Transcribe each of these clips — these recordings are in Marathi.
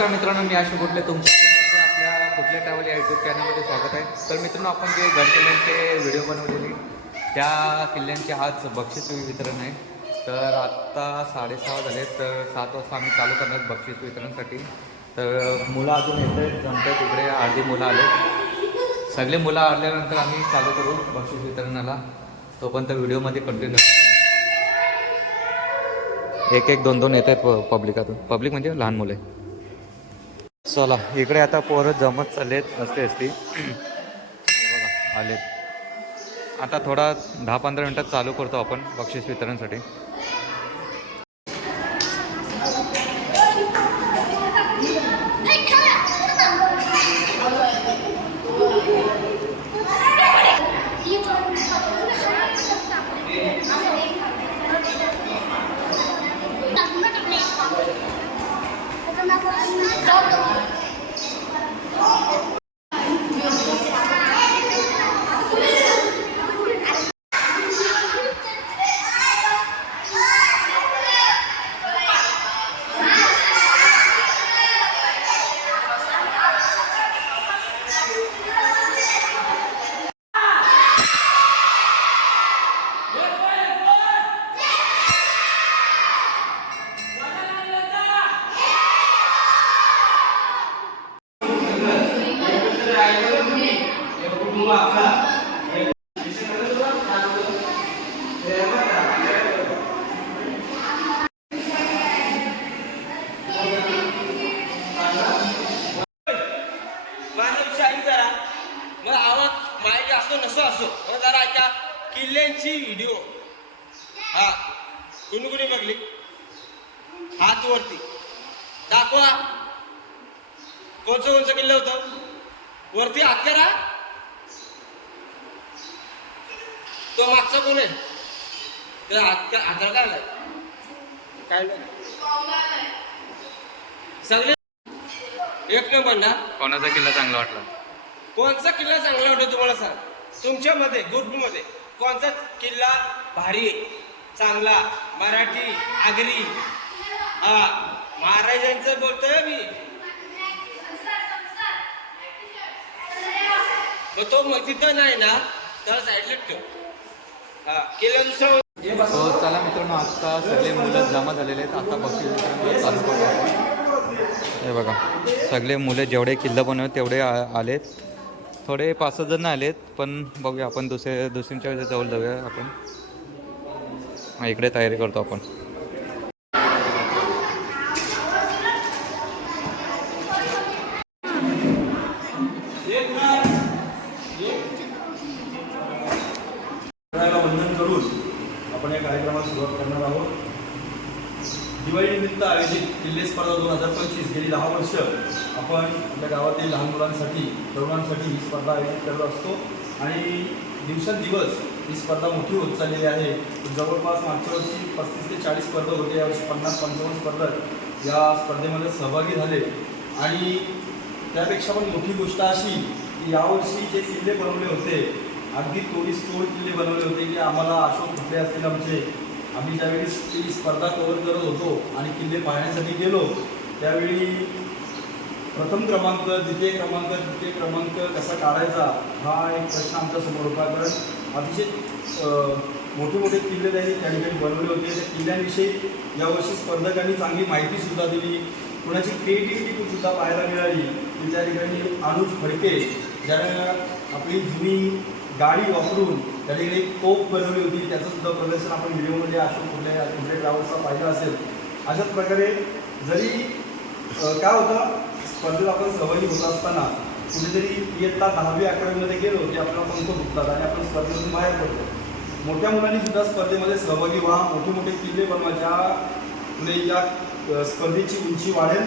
नमस्कार मित्रांनो मी आशु कुठले तुमचं आपल्या कुठल्या ट्रॅव्हल या यूट्यूब चॅनलमध्ये स्वागत आहे. तर मित्रांनो आपण जे गड किल्ल्यांचे व्हिडिओ बनवलेले त्या किल्ल्यांचे आज बक्षीस वितरण आहे. तर आत्ता साडेसहा झाले तर सात वाजता आम्ही चालू करणार बक्षीस वितरणसाठी. तर मुलं अजून येत आहेत जमतात तिकडे अर्धी मुलं आले. सगळे मुलं आल्यानंतर आम्ही चालू करू बक्षीस वितरणाला. तोपर्यंत व्हिडिओमध्ये कंटिन्यू एक एक दोन दोन येत आहेत पब्लिकातून पब्लिक म्हणजे लहान मुले चला इकडे आता पोरं जमत चाललेत असते असती. बघा आलेत आता थोडा दहा पंधरा मिनटात चालू करतो आपण बक्षीस वितरणसाठी मानवशाही जरा मग आवाज माहिती असतो नसो असो ऐका किल्ल्यांची व्हिडिओ हा कुणी कुणी बघली. हात वरती. दाखवा. कोणचं कोणचं किल्लं होतं? वरती हात करा. तो मागचा कोण आहे? त्याला हात हाताला काय आलाय? काय नाही सगळे एक नंबर ना? कोणाचा किल्ला चांगला वाटला? कोणचा किल्ला चांगला वाटतो तुम्हाला सांग? तुमच्यामध्ये ग्रुपमध्ये कोणचा किल्ला भारी आहे चांगला मराठी आगरी? हा महाराजांचं बोलतोय मी. मग तो मग तिथं नाही ना तर साईडला ठेव. हा किल्ला दुसरा सो चला मित्रांनो आत्ता सगळे मुलं जमा झालेले आहेत. आता बक्षीस चालू करतो हे बघा सगळे मुलं जेवढे किल्ला बनवत तेवढे आलेत. थोडे पाच सहा जण आलेत पण बघूया आपण दुसरे दुसऱ्यांच्या वेळेस जवळ जाऊया आपण. इकडे तयारी करतो आपण करायला वंदन करून आपण या कार्यक्रमाला सुरुवात करणार आहोत दिवाळीनिमित्त आयोजित किल्ले स्पर्धा दोन हजार पंचवीस गेली दहा वर्ष आपण आपल्या गावातील लहान मुलांसाठी तरुणांसाठी ही स्पर्धा आयोजित करत असतो. आणि दिवसेंदिवस ही स्पर्धा मोठी होत चाललेली आहे. जवळपास मागच्या वर्षी पस्तीस ते चाळीस स्पर्धा होते. यावर्षी पन्नास पंचावन्न स्पर्धक या स्पर्धेमध्ये सहभागी झाले. आणि त्यापेक्षा पण मोठी गोष्ट अशी की यावर्षी जे किल्ले बनवले होते अगदी तोडीस तोड किल्ले बनवले होते की आम्हाला अशोक कुठले असतील आमचे. आम्ही ज्यावेळी ती स्पर्धा कव्हर करत होतो आणि किल्ले पाहण्यासाठी गेलो त्यावेळी प्रथम क्रमांक द्वितीय क्रमांक तृतीय क्रमांक कसा काढायचा हा एक प्रश्न आमच्यासमोर होता कारण अतिशय मोठे मोठे किल्ले त्यांनी त्या ठिकाणी बनवले होते. त्या किल्ल्यांविषयी यावर्षी स्पर्धकांनी चांगली माहितीसुद्धा दिली. कुणाची क्रिएटिव्हिटी पण सुद्धा पाहायला मिळाली. की त्या ठिकाणी अनुज फडके ज्यानं आपली जुनी गाडी वापरून त्या ठिकाणी तोप बनवली होती. त्याचं सुद्धा प्रदर्शन आपण व्हिडिओमध्ये असं कुठल्या कुठल्या ग्राउंडचा पाहिलं असेल. अशाच प्रकारे जरी काय होतं स्पर्धेत आपण सहभागी होत असताना कुठेतरी इयत्ता दहावी अकरावीमध्ये गेलो की आपला पंख दुखतात आणि आपण स्पर्धेतून बाहेर पडतो. मोठ्या मुलांनी सुद्धा स्पर्धेमध्ये सहभागी व्हा मोठे मोठे किल्ले बनवा ज्या पुढे या स्पर्धेची उंची वाढेल.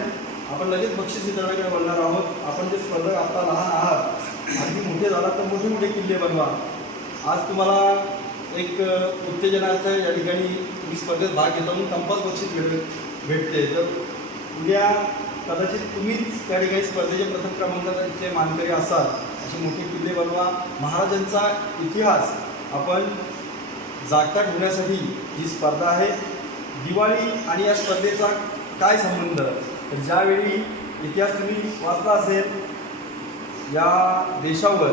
आपण लगेच बक्षीस वितरणाकडे बोलणार आहोत. आपण जे स्पर्धक आता लहान आहात अगदी मोठे झालात तर मोठे मोठे किल्ले बनवा. आज तुम्हाला एक उत्तेजनार्थ या ठिकाणी तुम्ही स्पर्धेत भाग घेतो म्हणून कंपास बक्षीस भेट भेटते. तर उद्या कदाचित तुम्हीच त्या ठिकाणी स्पर्धेचे प्रथम क्रमांकाचे मानकरी असाल असे मोठे किल्ले बनवा. महाराजांचा इतिहास आपण जागता ठेवण्यासाठी ही स्पर्धा आहे. दिवाळी आणि या स्पर्धेचा काय संबंध? तर ज्यावेळी इतिहास तुम्ही वाचला असेल या देशावर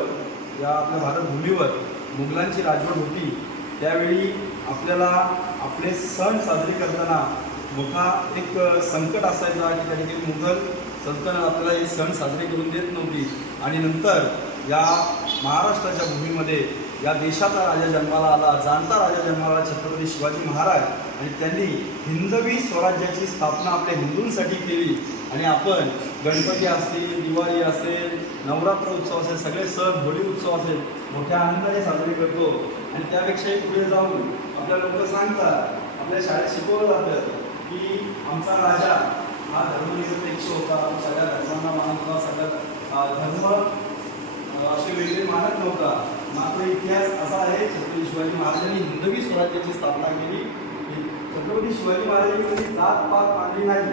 या आपल्या भारतभूमीवर मुघलांची राजवट होती त्यावेळी आपल्याला आपले सण साजरे करताना मोठा एक संकट असायचा की त्या ठिकाणी मुघल सल्तनत आपल्याला हे सण साजरे करून देत नव्हती. आणि नंतर या महाराष्ट्राच्या भूमीमध्ये या देशाचा राजा जन्माला आला जाणता राजा जन्माला आला छत्रपती शिवाजी महाराज. आणि त्यांनी हिंदवी स्वराज्याची स्थापना आपल्या हिंदूंसाठी केली. आणि आपण गणपती असतील दिवाळी असेल नवरात्र उत्सव असेल सगळे सण होळी उत्सव असेल मोठ्या आनंदाने साजरे करतो. आणि त्यापेक्षाही पुढे जाऊन आपल्या लोक सांगतात आपल्या शाळेत शिकवलं जातं. की आमचा राजा हा धर्मनिरपेक्ष होता सगळ्या धर्मांना मानत होता सगळ्या धर्म असे वेगळे मानत नव्हता. मात्र इतिहास असा आहे छत्रपती शिवाजी महाराजांनी हिंदवी स्वराज्याची स्थापना केली. छत्रपती शिवाजी महाराजांनी कधी जात पात मानली नाही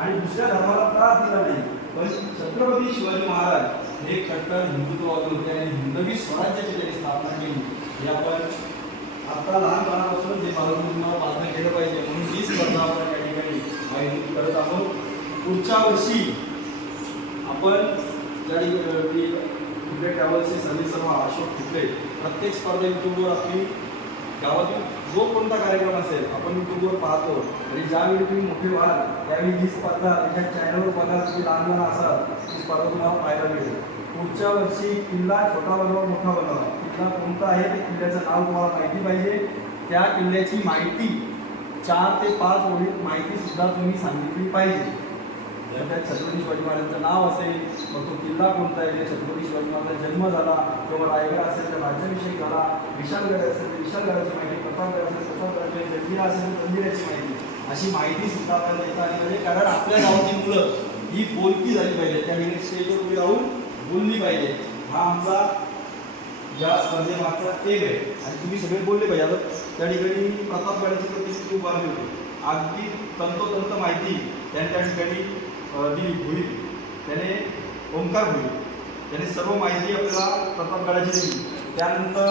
आणि दुसऱ्या धर्माला त्रास दिला नाही. पण छत्रपती शिवाजी महाराज हे कट्टर हिंदुत्ववादी होते आणि हिंदवी स्वराज्याची त्यांनी स्थापना केली. हे आपण आता लहानपणापासून जे बालगुरू तुम्हाला पालन केलं पाहिजे म्हणून ही स्पर्धा आपण त्या ठिकाणी आयोजित करत आहोत. पुढच्या वर्षी आपण ज्या ठिकाणी कुठले ट्रॅव्हल्सचे सर्व्हिस अशोक कुठले प्रत्येक स्पर्धा युट्यूबवर आपली गावातील जो कोणता कार्यक्रम असेल आपण युट्यूबवर पाहतो. आणि ज्यावेळी तुम्ही मोठे व्हाल त्यावेळी ही स्पर्धा त्याच्या चॅनलवर बघाल तुम्ही लहान लहान असाल ती स्पर्धा तुम्हाला पाहायला मिळेल. पुढच्या वर्षी किल्ला छोटा बनवा मोठा बनवा. किल्ला कोणता आहे ते किल्ल्याचं नाव तुम्हाला माहिती पाहिजे. त्या किल्ल्याची माहिती चार ते पाच ओळीत माहिती सुद्धा तुम्ही सांगितली पाहिजे. जर त्यात छत्रपती शिवाजी महाराजांचं नाव असेल मग तो किल्ला कोणता आहे? छत्रपती शिवाजी महाराजांचा जन्म झाला किंवा रायगड असेल तर राज्याभिषेक झाला विशालगड असेल तर विशालगडाची माहिती प्रतापगड असेल प्रतापगडाची जंजिरा असेल तर जंजिऱ्याची माहिती. अशी माहिती सुद्धा आपल्याला देता आली पाहिजे कारण आपल्या गावाची मुलं ही बोलकी झाली पाहिजे त्या ठिकाणी स्टेजवर उभी राहून बोलली पाहिजे हा आमचा ज्या स्पर्धेमागचा एम आहे आणि तुम्ही सगळे बोलले पाहिजे. आता त्या ठिकाणी प्रतापगडाची प्रतिष्ठा खूप वाढली होती. अगदी तंतोतंत माहिती त्याने त्या ठिकाणी दिली होईल त्याने ओंकार होईल त्याने सर्व माहिती आपल्याला प्रतापगडाची दिली. त्यानंतर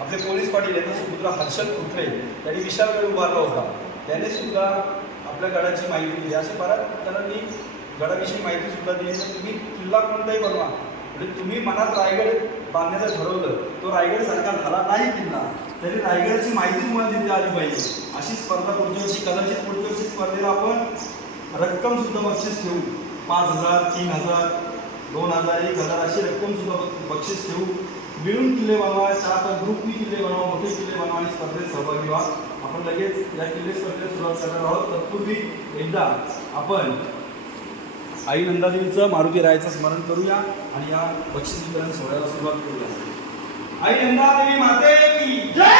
आपले पोलीस पाटील यांचा सुपुत्र हर्षद कुठले त्यांनी विशालगड उभारला होता. त्याने सुद्धा आपल्या गडाची माहिती दिली. असे बऱ्याच जणांनी गडाविषयी माहिती सुद्धा दिली. तर तुम्ही किल्ला कोणताही बनवा म्हणजे तुम्ही मनात रायगड बांधण्याचं ठरवलं तो रायगड सारखा झाला नाही किल्ला तरी रायगडची माहिती तुम्हाला तिथे आली पाहिजे. अशी स्पर्धा पुढच्या वर्षी कदाचित पुढच्या वर्षी स्पर्धेला आपण रक्कम सुद्धा बक्षीस ठेवू. पाच हजार तीन हजार दोन हजार एक हजार अशी रक्कम सुद्धा बक्षीस ठेवू. मिळून किल्ले बनवा चार तर ग्रुपनी किल्ले बनवा मोठे किल्ले बनवा आणि स्पर्धेत सहभागी व्हा. आपण लगेच या किल्ले स्पर्धेत सुरुवात करणार आहोत. तत्पूर्वी एकदा आपण आई नंदादेवीचं मारुती रायाचं स्मरण करूया आणि या बक्षीस वितरण सोहळ्याला सुरुवात करूया. आई नंदादेवी माते की जय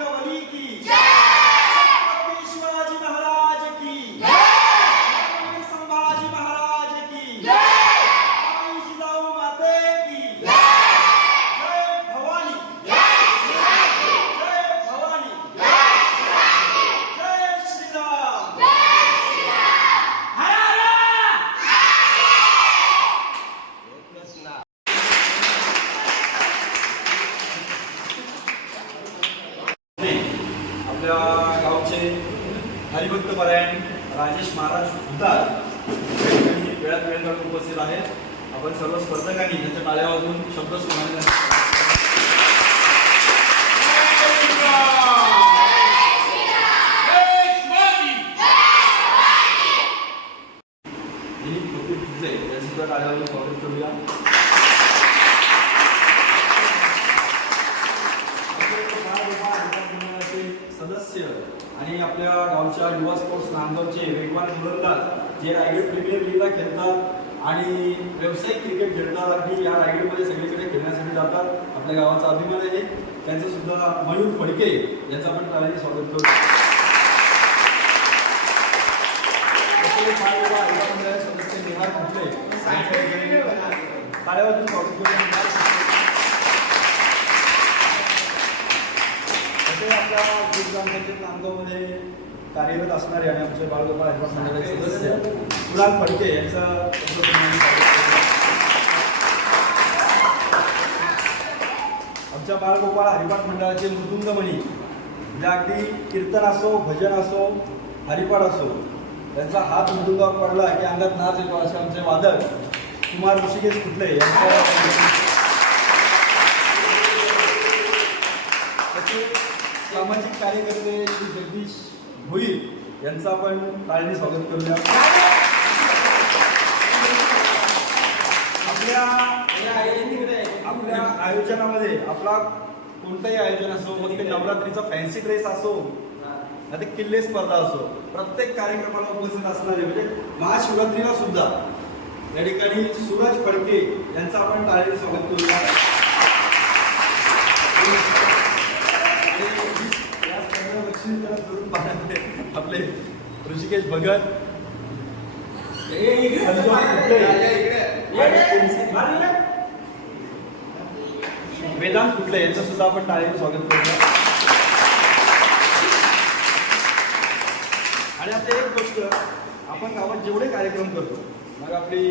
बली की छत्रपती शिवाजी महाराज की छत्रपती संभाजी महाराज की आई जिजाऊ माते की जय भवानी जय भवानी जय श्रीराम हर आपल्या गावचे हरिभक्त परायण राजेश महाराज उद्दार या ठिकाणी वेळात उपस्थित आहेत. आपण सर्व स्पर्धकांनी त्यांच्या टाळ्या वाजून शब्द सुनावले आणि आपल्या गावच्या युवा स्पोर्ट्स नांदगावचे वेगवान गोलंदाज जे रायगड प्रीमियर लीगला खेळतात. आणि व्यावसायिक क्रिकेट खेळणार अगदी या रायगडमध्ये सगळीकडे खेळण्यासाठी जातात. आपल्या गावाचा अभिमान आहे. त्यांचं सुद्धा मयूर फडके यांचं आपण टाळ्याने स्वागत करतो सदस्य निहार खुंटले यांच्या स्वागत करू. आपल्या नांदगावमध्ये कार्यरत असणारे आणि आमचे बाळगोपाळ हरिभाग मंडळाचे सदस्य कुणाल फडके यांचा आमच्या बाळगोपाळ हरिपाठ मंडळाचे मृदुंगमणी म्हणजे अगदी कीर्तन असो भजन असो हरिपाठ असो त्यांचा हात मृदुंगावर पडला की अंगात नाच येतो असे आमचे वादक कुमार ऋषिकेश कुठले यांच्या सामाजिक कार्यकर्ते श्री जगदीश भोईर यांचं आपण टाळणी स्वागत करूया. आपल्या आपल्या आयोजनामध्ये आपला कोणतंही आयोजन असो मग ते नवरात्रीचा फॅन्सी ड्रेस असो आता किल्ले स्पर्धा असो प्रत्येक कार्यक्रमाला उपस्थित असणारे म्हणजे महाशिवरात्रीला सुद्धा या ठिकाणी सूरज फडके यांचं आपण टाळेने स्वागत करूया. आपले ऋषिकेश भगत. वेदांत कुठले? यांचं सुद्धा आपण टाळेने स्वागत करूया. आणि आता एक गोष्ट आपण गावात जेवढे कार्यक्रम करतो मग आपली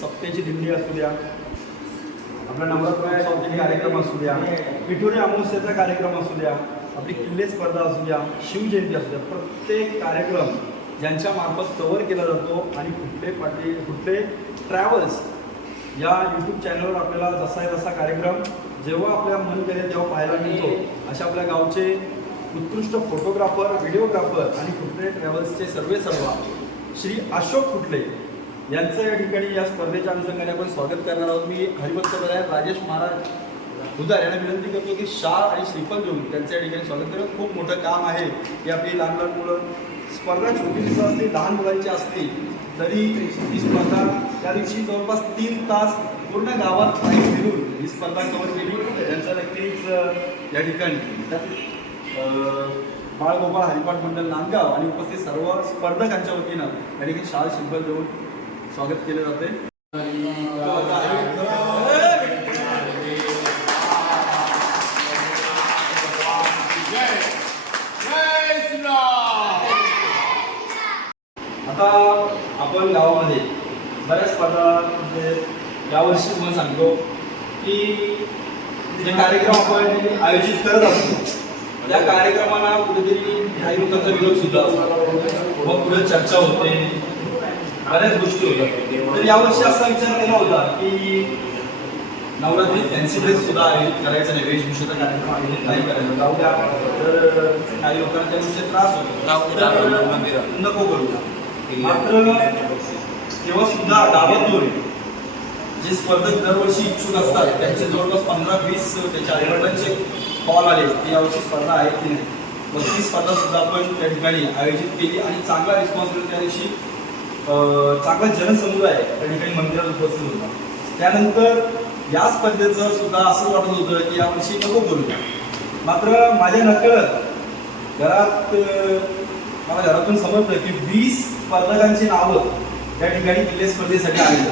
सप्त्याची दिंडी असू द्या आपला नवरात्र कार्यक्रम असू द्या पिठोरी अमावस्याचा कार्यक्रम असू द्या आपली किल्ले स्पर्धा असू द्या शिवजयंती असू द्या प्रत्येक कार्यक्रम ज्यांच्या मार्फत कव्हर केला जातो आणि कुठले पाटील कुठले ट्रॅव्हल्स या यूट्यूब चॅनलवर आपल्याला जसा आहे तसा कार्यक्रम जेव्हा आपल्या मन करेल तेव्हा पाहायला मिळतो. अशा आपल्या गावचे उत्कृष्ट फोटोग्राफर व्हिडिओग्राफर आणि कुठले ट्रॅव्हल्सचे सर्वे सर्वा श्री अशोक कुठले यांचं या ठिकाणी या स्पर्धेच्या अनुषंगाने आपण स्वागत करणार आहोत. मी हरिभक्त विनायक राजेश महाराज उदार यांना विनंती करतो की शाळ आणि श्रीफल देऊन त्यांचं या ठिकाणी स्वागत करून खूप मोठं काम आहे. की आपली लहान लहान मुलं स्पर्धा छोटीशी असली लहान मुलांची असली तरी ही स्पर्धा त्या दिवशी जवळपास तीन तास पूर्ण गावात पायी फिरून ही स्पर्धा कव्हर केली. त्यांचं नक्कीच या ठिकाणी. बाळगोपाळ हरिपाठ मंडळ नांदगाव आणि उपस्थित सर्व स्पर्धकांच्या वतीनं या ठिकाणी शाळा शिल्प देऊन स्वागत केले जाते आता आपण गावामध्ये बऱ्याच म्हणजे यावर्षी तुम्हाला सांगतो की जे कार्यक्रम आपण आयोजित करत असतो त्या कार्यक्रमाला कुठेतरी काही लोकांचा विरोध सुद्धा असतो. मग पुढे चर्चा होते. बऱ्याच गोष्टी होतात. तर यावर्षी असा विचार केला होता की नवरात्री फॅन्सी ड्रेस सुद्धा आयोजित करायचा नाही. वेशभूषेचा कार्यक्रम आयोजित नाही करायचा जाऊ द्या. तर काही लोकांना त्या त्रास होतो. नको करूया मात्र तेव्हा सुद्धा गावातून जे स्पर्धक दरवर्षी इच्छुक असतात त्यांचे जवळपास पंधरा वीस त्याच्या आईवडिलांचे कॉल आले की यावर्षी स्पर्धा आहे की नाही. मग ती स्पर्धा सुद्धा आपण त्या ठिकाणी आयोजित केली आणि चांगला रिस्पॉन्स मिळून त्या दिवशी चांगला जनसमुदाय त्या ठिकाणी मंदिरात उपस्थित होता. त्यानंतर या स्पर्धेचं सुद्धा असं वाटत होतं की यावर्षी नको करूया मात्र माझ्या नकळत घरात मला घरातून समजलं की वीस स्पर्धकांची नावं त्या ठिकाणी किल्ले स्पर्धेसाठी आली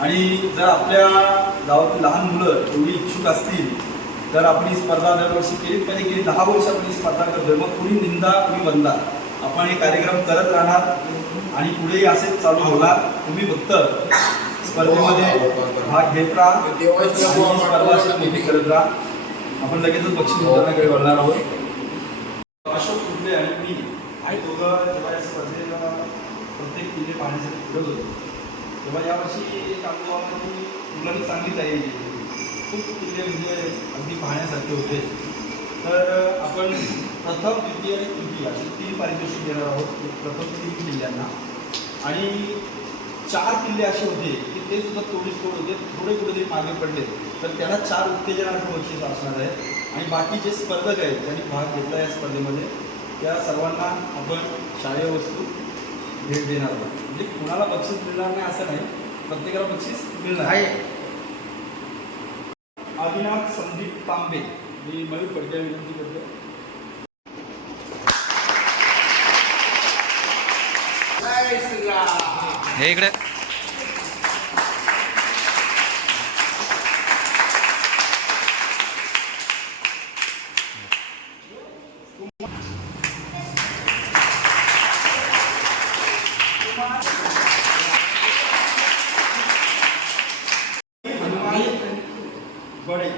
आणि जर आपल्या गावातील लहान मुलं एवढी इच्छुक असतील तर आपण ही स्पर्धा दरवर्षी केली. कधी गेली दहा वर्ष आपण ही स्पर्धा करतोय. मग कुणी निंदा कुणी बनला आपण हे कार्यक्रम करत राहणार आणि पुढेही असेच चालू होणार तुम्ही फक्त स्पर्धेमध्ये भाग घेत राहा स्पर्धा करत राहा. आपण लगेचच बक्षीस वितरणाकडे वळणार आहोत. अशोक कुठले आणि मी आणि दोघं जेव्हा या स्पर्धेला प्रत्येक किल्ले पाहण्यासाठी फिरत होतो तेव्हा यावर्षी एक अनुभव मुलांनी चांगली तयारी केली खूप किल्ले म्हणजे अगदी पाहण्यासारखे होते. तर आपण प्रथम द्वितीय आणि तृतीय असे तीन पारितोषिक देणार आहोत. प्रथम तीन किल्ल्यांना. आणि चार किल्ले असे होते की ते सुद्धा थोडीच तोड होते. थोडे कुठेतरी मागे पडले. तर त्याला चार उत्तेजनार्थ बक्षीस असणार आहे आणि बाकी जे स्पर्धक आहेत त्यांनी भाग घेतला या स्पर्धेमध्ये त्या सर्वांना आपण शालेय वस्तू भेट देणार आहोत. म्हणजे कुणाला बक्षीस मिळणार नाही असं नाही प्रत्येकाला बक्षीस मिळणार. आहे. आदिनाथ संदीप तांबे. मी मयूर पडद्या विनंती करतो. हे इकडे गडे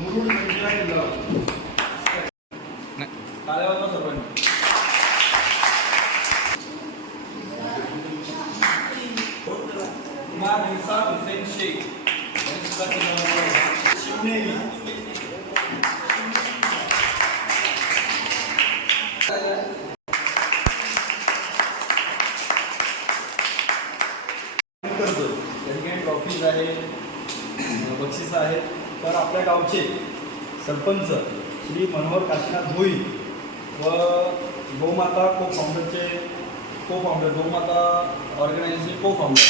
मुरुड जंजिरा किल्ला नाही. टाळ्या वाजवा सर्वांनी कुमार मिर्झा हुसेन शेख यांनी सुद्धा किल्ला बनवला आहे. शिवनेरी करतो त्या ठिकाणी ट्रॉफीज आहे बक्षिसं आहेत तर आपल्या गावचे सरपंच श्री मनोहर काशीनाथ भोई व गोमाता को फाउंडरचे को फाउंडर गोमाता ऑर्गनायझेशनचे को फाउंडर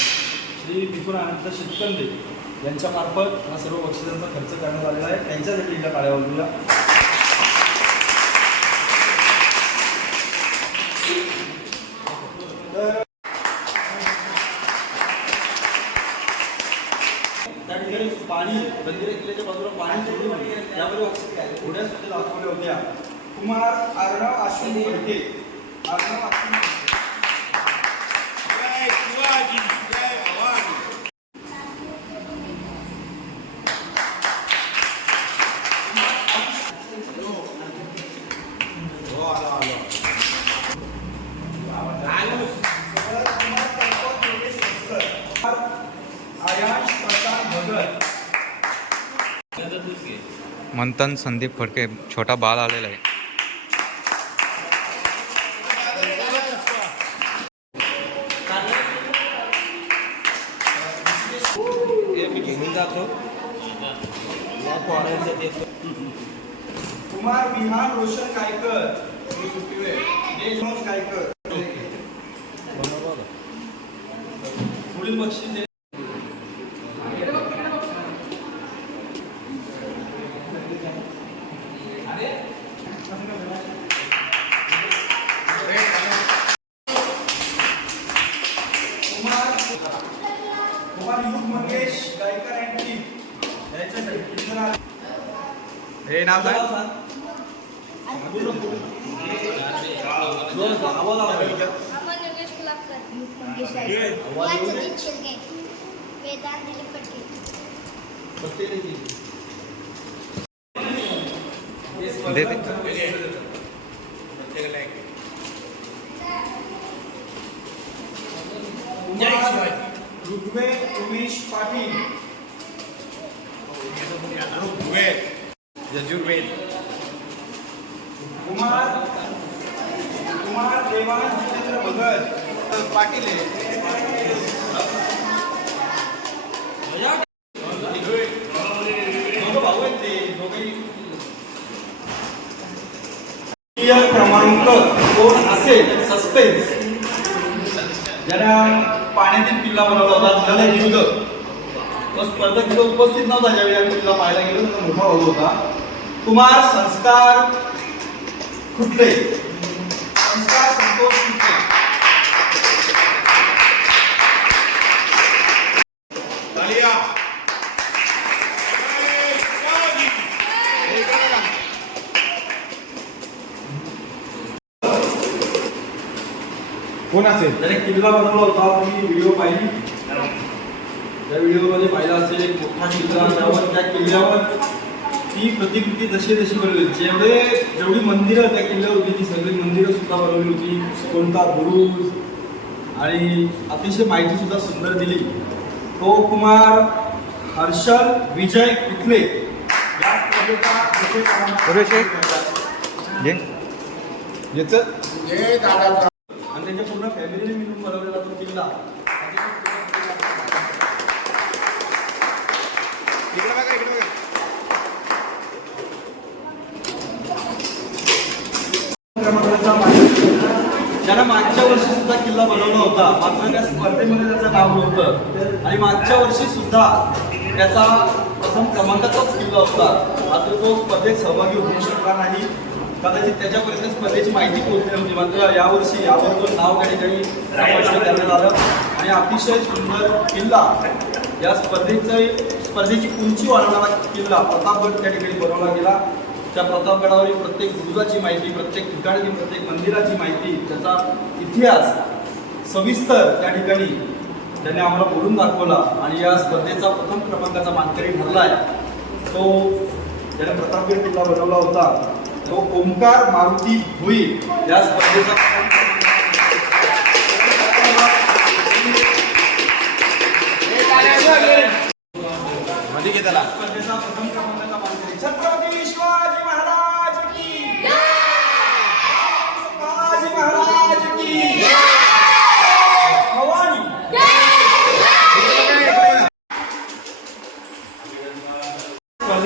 श्री मिथुन आनंद शितकंदे यांच्यामार्फत हा सर्व बक्षिसांचा खर्च करण्यात आलेला आहे. त्यांच्यासाठी या काळ्या बाजूला तर त्या ठिकाणी पाणी बंदिरे किल्ल्याच्या बाजूला पाणी सोडून त्यावर घोड्या सुद्धा दाखवल्या होत्या कुमार आर्णव अश्विन प्रसाद भगत मंथन संदीप फडके छोटा बाल आलेला आहे मी घेऊन जातो कुमार विहान रोशन कायकर देशमुख कायकर पुढील बक्षीस आहे. कुमार कुमार युग मंगेश गायकर अँड टीम यांच्यासाठी किती जण आले? हे नाव काय आवाज आला पाहिजे. अमन योगेश कुलाबकर वाचनीत शिर्के वेदांत दिलीप यजुर्वेद. कुमार कुमार देवान जितेंद्र भगत पाटील क्रमांक कोण असेल सस्पेन्स ज्याला पाण्यातील किल्ला बनवला होता त्याला विरुद्ध तो स्पर्धक उपस्थित नव्हता ज्यावेळी आम्ही किल्ला पाहायला गेलो त्याचा मोठा भाऊ होता. कुमार संस्कार खुटले संस्कार संतोष खुटले कोण असेल? त्याने किल्ला बनवला होता तुम्ही व्हिडिओ पाहिली? त्या व्हिडिओमध्ये पाहिला असेल एक मोठा किल्ला त्यावर त्या किल्ल्यावर ती प्रतिकृती जशी जशी बनवली जेवढे जेवढी मंदिरं त्या किल्ल्यावर होती ती सगळी मंदिरं सुद्धा बनवली होती. कोणता बुरुज आणि अतिशय माहिती सुद्धा सुंदर दिली. तो कुमार हर्षल विजय कुठले? या. आणि त्यांच्या पूर्ण फॅमिलीने मिळून बनवलेला तो किल्ला क्रमांकाचा मागे- ज्यानं मागच्या वर्षी सुद्धा किल्ला बनवला होता मात्र त्या स्पर्धेमध्ये त्याचं नाव नव्हतं आणि मागच्या वर्षी सुद्धा त्याचा प्रथम क्रमांकाचाच किल्ला होता. मात्र तो स्पर्धेत सहभागी होऊ शकला नाही. कदाचित त्याच्यापर्यंत स्पर्धेची माहिती पोहोचली नव्हती. मात्र यावर्षी याबरोबर नाव त्या ठिकाणी समाविष्ट करण्यात आलं आणि अतिशय सुंदर किल्ला या स्पर्धेचं स्पर्धेची उंची वाढवणारा किल्ला प्रतापगड त्या ठिकाणी बनवला गेला. त्या प्रतापगडावरील प्रत्येक बुरुजाची माहिती प्रत्येक ठिकाणची प्रत्येक मंदिराची माहिती त्याचा इतिहास सविस्तर त्या ठिकाणी त्याने आम्हाला बोलून दाखवला आणि या स्पर्धेचा प्रथम क्रमांकाचा मानकरी ठरला आहे तो ज्याने प्रतापगड किल्ला बनवला होता तो ओंकार मारुती भुई या स्पर्धेचा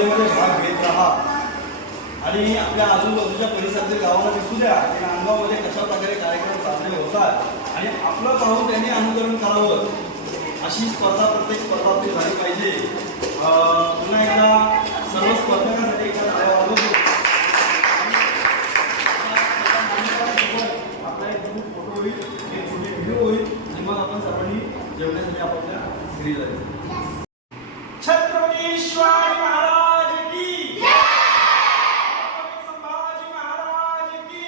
स्पर्धेमध्ये भाग घेत राहा. आणि आपल्या आजूबाजूच्या परिसरातील गावाला दिसू द्या. की नांदगावमध्ये कशा प्रकारे कार्यक्रम साजरे होतात आणि आपलं पाहून त्यांनी अनुकरण करावं अशी स्पर्धा प्रत्येक स्पर्धातली झाली पाहिजे. अं, पुन्हा एकदा सर्व स्पर्धकांसाठी एकदा आपला एक फोटो होईल एक छोटी व्हिडिओ होईल आणि मग आपण सर्वांनी जेवण्यासाठी आपल्या घरी जायचं छत्रपती शिवाजी महाराज की छत्रपती संभाजी महाराज की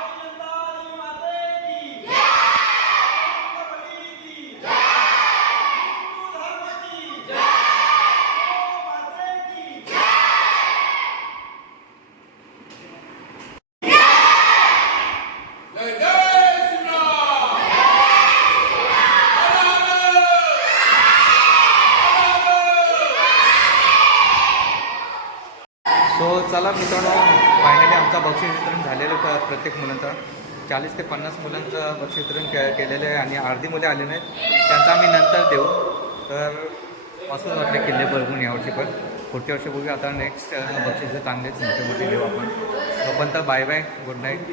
आई नंदानी माते की छत्रपती की हिंदू धर्म की गौ माते की सो चला मित्रांनो फायनली आमचा बक्षीस वितरण झालेलं प्र प्रत्येक मुलांचा चाळीस ते पन्नास मुलांचं बक्षीस वितरण के केलेलं गर्दीमध्ये आले नाहीत त्यांचा आम्ही नंतर देऊ. तर असंच वाटले किल्ले बघून यावर्षी पण. पुढच्या वर्षी बघू आता नेक्स्ट बक्षीस चांगलेच मोठे मोठे देऊ आपण. तोपर्यंत बाय बाय गुड नाईट